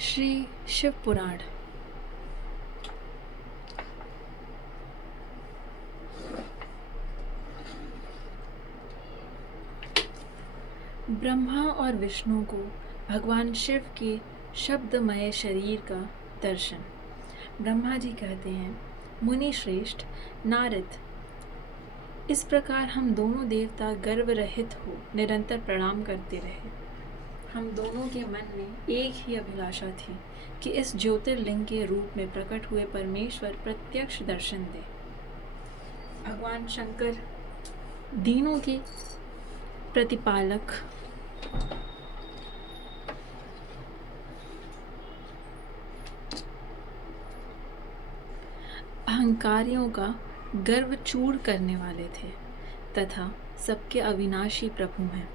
श्री शिव पुराण। ब्रह्मा और विष्णु को भगवान शिव के शब्दमय शरीर का दर्शन। ब्रह्मा जी कहते हैं, मुनि श्रेष्ठ नारद, इस प्रकार हम दोनों देवता गर्व रहित हो निरंतर प्रणाम करते रहे। हम दोनों के मन में एक ही अभिलाषा थी कि इस ज्योतिर्लिंग के रूप में प्रकट हुए परमेश्वर प्रत्यक्ष दर्शन दे। भगवान शंकर दीनों के प्रतिपालक, अहंकारियों का गर्व चूर करने वाले थे तथा सबके अविनाशी प्रभु हैं।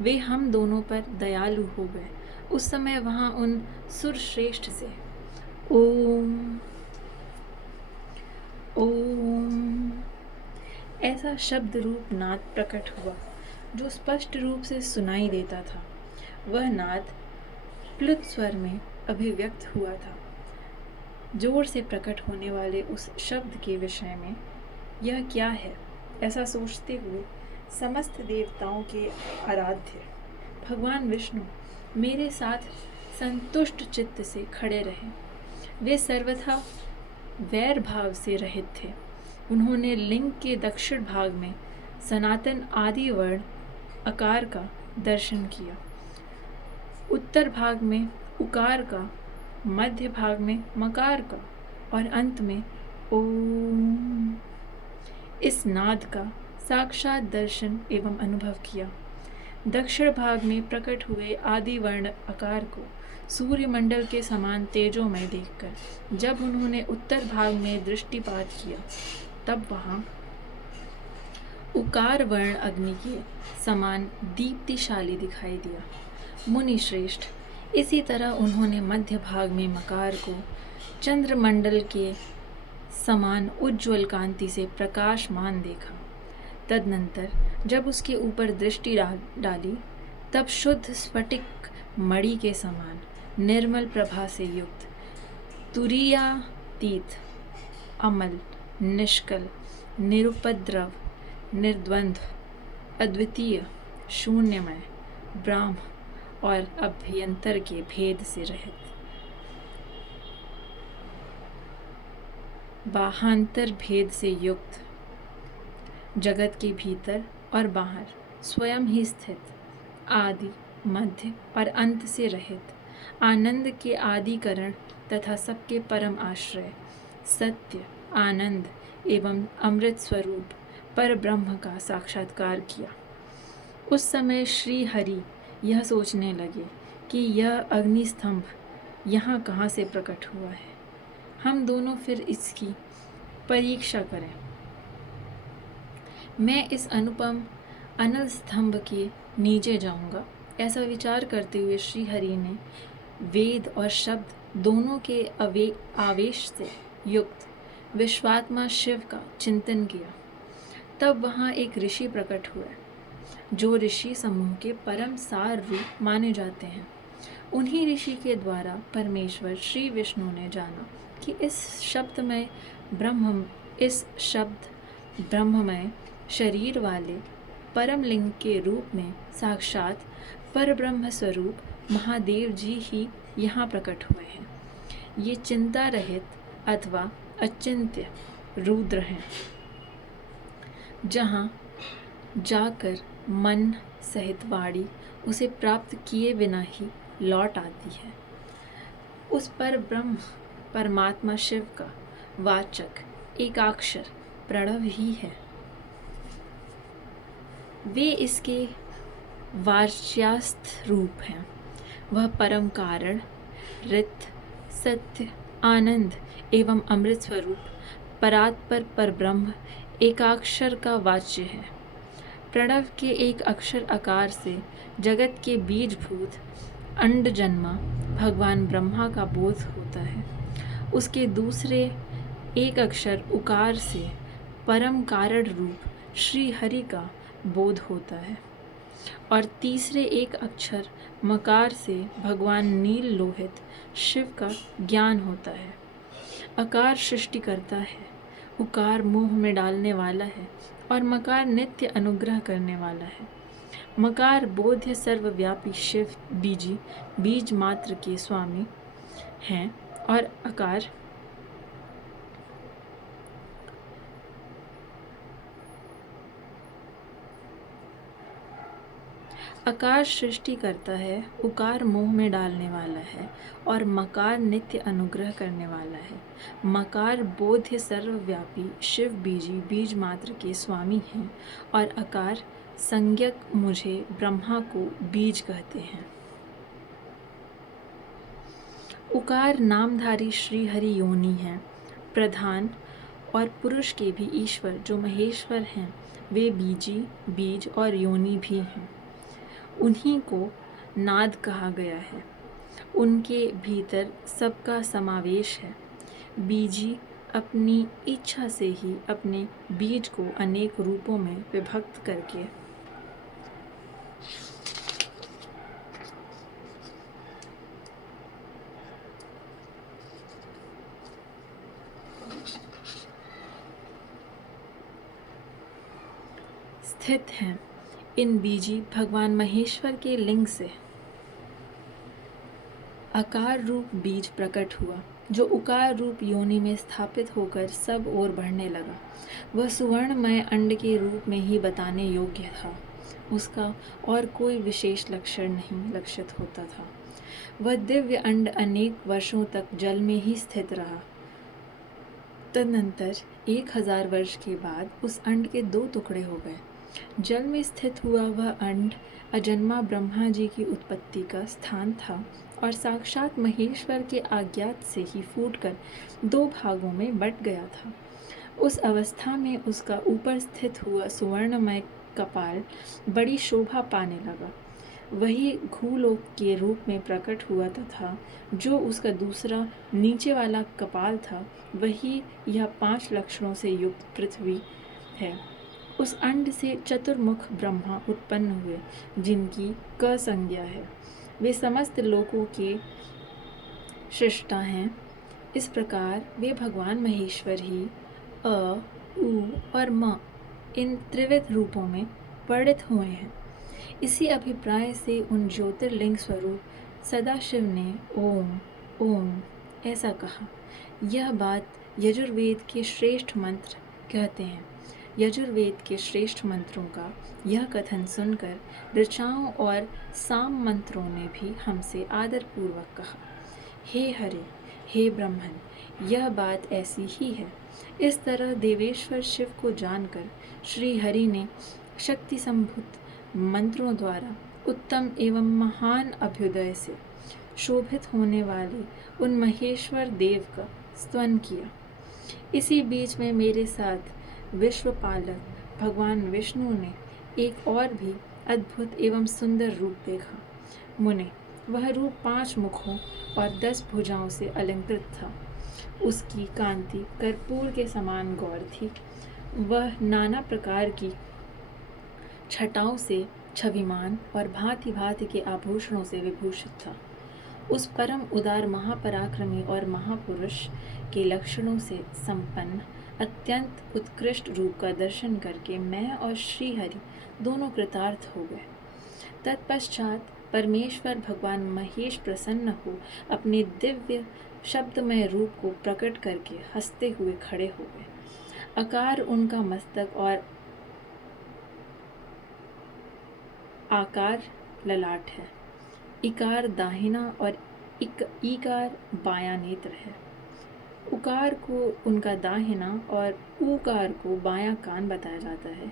वे हम दोनों पर दयालु हो गए। उस समय वहाँ उन सुरश्रेष्ठ से ओम ओम ऐसा शब्द रूप नाद प्रकट हुआ जो स्पष्ट रूप से सुनाई देता था। वह नाद प्लुत स्वर में अभिव्यक्त हुआ था। जोर से प्रकट होने वाले उस शब्द के विषय में यह क्या है, ऐसा सोचते हुए समस्त देवताओं के आराध्य भगवान विष्णु मेरे साथ संतुष्ट चित्त से खड़े रहे। वे सर्वथा वैर भाव से रहित थे। उन्होंने लिंग के दक्षिण भाग में सनातन आदि वर्ण अकार का दर्शन किया, उत्तर भाग में उकार का, मध्य भाग में मकार का और अंत में ओम इस नाद का साक्षात दर्शन एवं अनुभव किया। दक्षिण भाग में प्रकट हुए आदि वर्ण आकार को सूर्यमंडल के समान तेजोमय देखकर जब उन्होंने उत्तर भाग में दृष्टिपात किया, तब वहाँ उकार वर्ण अग्नि के समान दीप्तिशाली दिखाई दिया। मुनि श्रेष्ठ, इसी तरह उन्होंने मध्य भाग में मकार को चंद्रमंडल के समान उज्ज्वल कांति से प्रकाशमान देखा। तदनंतर जब उसके ऊपर दृष्टि डाली, तब शुद्ध स्फटिक मणि के समान निर्मल प्रभा से युक्त, तुरीयातीत, अमल, निष्कल, निरुपद्रव, निर्द्वंद्व, अद्वितीय, शून्यमय, ब्राह्म और अभ्यंतर के भेद से रहित, बाहांतर भेद से युक्त, जगत के भीतर और बाहर स्वयं ही स्थित, आदि, मध्य और अंत से रहित, आनंद के आदिकरण तथा सबके परम आश्रय, सत्य, आनंद एवं अमृत स्वरूप पर ब्रह्म का साक्षात्कार किया। उस समय श्री हरि यह सोचने लगे कि यह अग्निस्तंभ यहाँ कहाँ से प्रकट हुआ है। हम दोनों फिर इसकी परीक्षा करें। मैं इस अनुपम अनल स्तंभ के नीचे जाऊंगा। ऐसा विचार करते हुए श्री हरि ने वेद और शब्द दोनों के आवेश से युक्त विश्वात्मा शिव का चिंतन किया। तब वहाँ एक ऋषि प्रकट हुए जो ऋषि समूह के परम सार रूप माने जाते हैं। उन्हीं ऋषि के द्वारा परमेश्वर श्री विष्णु ने जाना कि इस शब्द ब्रह्ममय शरीर वाले परम लिंग के रूप में साक्षात परब्रह्म स्वरूप महादेव जी ही यहाँ प्रकट हुए हैं। ये चिंता रहित अथवा अचिंत्य रुद्र हैं, जहाँ जाकर मन सहित वाणी उसे प्राप्त किए बिना ही लौट आती है। उस पर ब्रह्म परमात्मा शिव का वाचक एकाक्षर प्रणव ही है। वे इसके वाच्यास्थ रूप हैं। वह परम कारण, रित, सत्य, आनंद एवं अमृत स्वरूप परात्पर परब्रह्म एकाक्षर का वाच्य है। प्रणव के एक अक्षर आकार से जगत के बीजभूत अंड जन्मा भगवान ब्रह्मा का बोध होता है। उसके दूसरे एक अक्षर उकार से परम कारण रूप श्री हरि का बोध होता है। और तीसरे एक अक्षर मकार से भगवान नील लोहित शिव का ज्ञान होता है। अकार सृष्टि करता है, उकार मोह में डालने वाला है और मकार नित्य अनुग्रह करने वाला है। मकार बोध्य सर्वव्यापी शिव बीजी बीज मात्र के स्वामी हैं और अकार सृष्टि करता है, उकार मोह में डालने वाला है और मकार नित्य अनुग्रह करने वाला है। मकार बोध्य सर्वव्यापी शिव बीजी बीज मात्र के स्वामी हैं और अकार संज्ञक मुझे ब्रह्मा को बीज कहते हैं। उकार नामधारी श्री हरि योनि हैं, प्रधान और पुरुष के भी ईश्वर जो महेश्वर हैं, वे बीजी बीज और योनि भी हैं। उन्हीं को नाद कहा गया है। उनके भीतर सबका समावेश है। बीजी अपनी इच्छा से ही अपने बीज को अनेक रूपों में विभक्त करके स्थित हैं। इन बीजी भगवान महेश्वर के लिंग से अकार रूप बीज प्रकट हुआ, जो उकार रूप योनि में स्थापित होकर सब ओर बढ़ने लगा। वह सुवर्णमय अंड के रूप में ही बताने योग्य था। उसका और कोई विशेष लक्षण नहीं लक्षित होता था। वह दिव्य अंड अनेक वर्षों तक जल में ही स्थित रहा। तदनंतर 1000 वर्ष के बाद उस अंड के 2 टुकड़े हो गए। जल में स्थित हुआ वह अंड अजन्मा ब्रह्मा जी की उत्पत्ति का स्थान था और साक्षात महेश्वर के आज्ञात से ही फूटकर 2 भागों में बट गया था। उस अवस्था में उसका ऊपर स्थित हुआ सुवर्णमय कपाल बड़ी शोभा पाने लगा। वही घूलोक के रूप में प्रकट हुआ तथा जो उसका दूसरा नीचे वाला कपाल था, वही यह 5 लक्षणों से युक्त पृथ्वी है। उस अंड से चतुर्मुख ब्रह्मा उत्पन्न हुए, जिनकी क संज्ञा है। वे समस्त लोकों के सृष्टा हैं। इस प्रकार वे भगवान महेश्वर ही अ, उ और म इन त्रिविध रूपों में वर्णित हुए हैं। इसी अभिप्राय से उन ज्योतिर्लिंग स्वरूप सदाशिव ने ओम ओम ऐसा कहा। यह बात यजुर्वेद के श्रेष्ठ मंत्र कहते हैं। यजुर्वेद के श्रेष्ठ मंत्रों का यह कथन सुनकर ऋचाओं और साम मंत्रों ने भी हमसे आदरपूर्वक कहा, हे हरे, हे ब्रह्मन, यह बात ऐसी ही है। इस तरह देवेश्वर शिव को जानकर श्री हरि ने शक्ति संभूत मंत्रों द्वारा उत्तम एवं महान अभ्युदय से शोभित होने वाले उन महेश्वर देव का स्तवन किया। इसी बीच में मेरे साथ विश्वपालक भगवान विष्णु ने एक और भी अद्भुत एवं सुंदर रूप देखा। मुने, वह रूप 5 मुखों और 10 भुजाओं से अलंकृत था। उसकी कांति कर्पूर के समान गौर थी। वह नाना प्रकार की छटाओं से छविमान और भांति भांति के आभूषणों से विभूषित था। उस परम उदार महापराक्रमी और महापुरुष के लक्षणों से संपन्न अत्यंत उत्कृष्ट रूप का दर्शन करके मैं और श्री हरि दोनों कृतार्थ हो गए। तत्पश्चात परमेश्वर भगवान महेश प्रसन्न हो अपने दिव्य शब्दमय रूप को प्रकट करके हंसते हुए खड़े हो गए। अकार उनका मस्तक और आकार ललाट है। इकार दाहिना और ईकार बायां नेत्र है। उकार को उनका दाहिना और ऊकार को बायां कान बताया जाता है।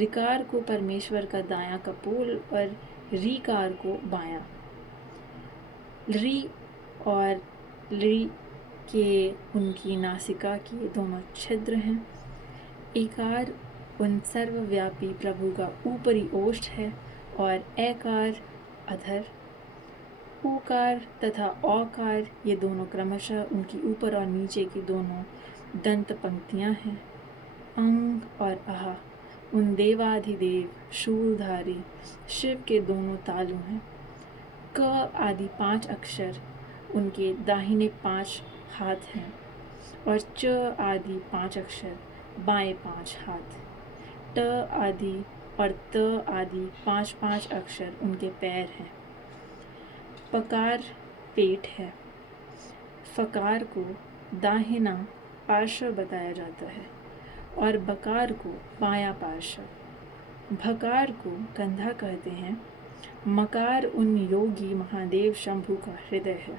ऋकार को परमेश्वर का दायां कपोल और रीकार को बायां। री और ली के उनकी नासिका के दोनों छिद्र हैं। एकार उन सर्वव्यापी प्रभु का ऊपरी ओष्ठ है और एकार अधर। ऊकार तथा औकार ये दोनों क्रमशः उनकी ऊपर और नीचे की दोनों दंत पंक्तियां हैं। अंग और आह उन देवाधिदेव शूलधारी शिव के दोनों तालु हैं। क आदि 5 अक्षर उनके दाहिने 5 हाथ हैं और च आदि 5 अक्षर बाएं 5 हाथ। ट आदि और त आदि 5 अक्षर उनके पैर हैं। पकार पेट है। फकार को दाहिना पार्श्व बताया जाता है और बकार को बायां पार्श्व। भकार को कंधा कहते हैं। मकार उन योगी महादेव शंभु का हृदय है।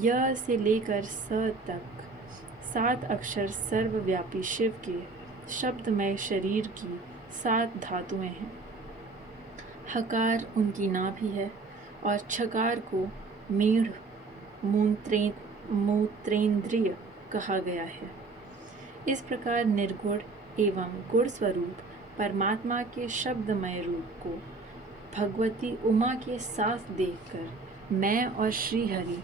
य से लेकर स तक 7 अक्षर सर्वव्यापी शिव के शब्दमय शरीर की 7 धातुएं हैं। हकार उनकी नाभि है और छकार को मेढ़ मूत्रेंद्रिय कहा गया है। इस प्रकार निर्गुण एवं गुण स्वरूप परमात्मा के शब्दमय रूप को भगवती उमा के साथ देखकर मैं और श्री हरि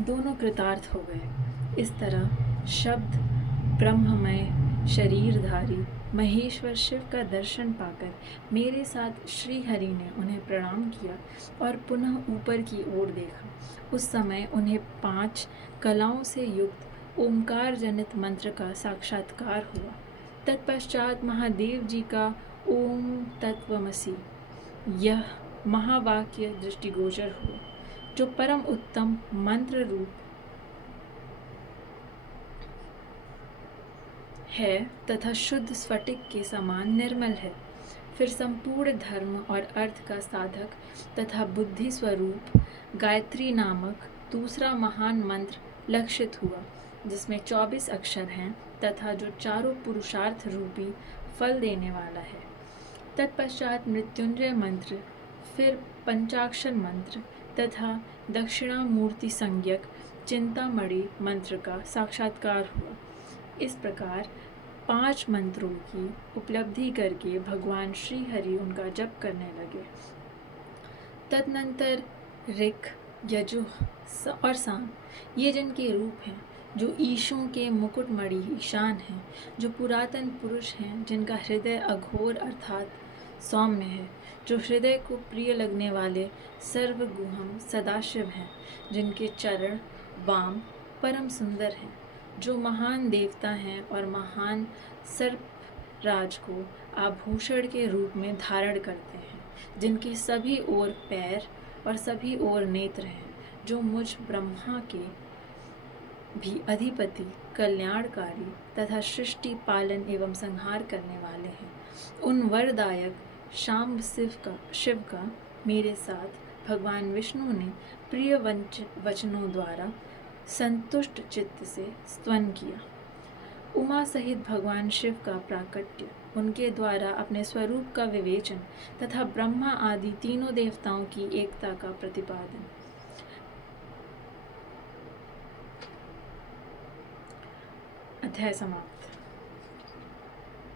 दोनों कृतार्थ हो गए। इस तरह शब्द ब्रह्ममय शरीरधारी महेश्वर शिव का दर्शन पाकर मेरे साथ श्री हरि ने उन्हें प्रणाम किया और पुनः ऊपर की ओर देखा। उस समय उन्हें 5 कलाओं से युक्त ओंकार जनित मंत्र का साक्षात्कार हुआ। तत्पश्चात महादेव जी का ओम तत्वमसि यह महावाक्य दृष्टिगोचर हुआ, जो परम उत्तम मंत्र रूप है तथा शुद्ध स्फटिक के समान निर्मल है। फिर संपूर्ण धर्म और अर्थ का साधक तथा बुद्धि स्वरूप गायत्री नामक दूसरा महान मंत्र लक्षित हुआ, जिसमें 24 अक्षर हैं तथा जो चारों पुरुषार्थ रूपी फल देने वाला है। तत्पश्चात मृत्युंजय मंत्र, फिर पंचाक्षर मंत्र तथा दक्षिणामूर्ति संज्ञक चिंतामणि मंत्र का साक्षात्कार हुआ। इस प्रकार 5 मंत्रों की उपलब्धि करके भगवान श्री हरि उनका जप करने लगे। तदनंतर ऋक्, यजुः और साम ये जिनके रूप हैं, जो ईशों के मुकुटमणि ईशान हैं, जो पुरातन पुरुष हैं, जिनका हृदय अघोर अर्थात सौम्य है, जो हृदय को प्रिय लगने वाले सर्वगुहम सदाशिव हैं, जिनके चरण वाम परम सुंदर हैं, जो महान देवता हैं और महान सर्पराज को आभूषण के रूप में धारण करते हैं, जिनके सभी ओर पैर और सभी ओर नेत्र हैं, जो मुझ ब्रह्मा के भी अधिपति, कल्याणकारी तथा सृष्टि पालन एवं संहार करने वाले हैं। उन वरदायक शाम्ब शिव का मेरे साथ भगवान विष्णु ने प्रिय वचनों द्वारा संतुष्ट चित्त से स्तवन किया। उमा सहित भगवान शिव का प्राकट्य, उनके द्वारा अपने स्वरूप का विवेचन तथा ब्रह्मा आदि तीनों देवताओं की एकता का प्रतिपादन। अध्याय समाप्त।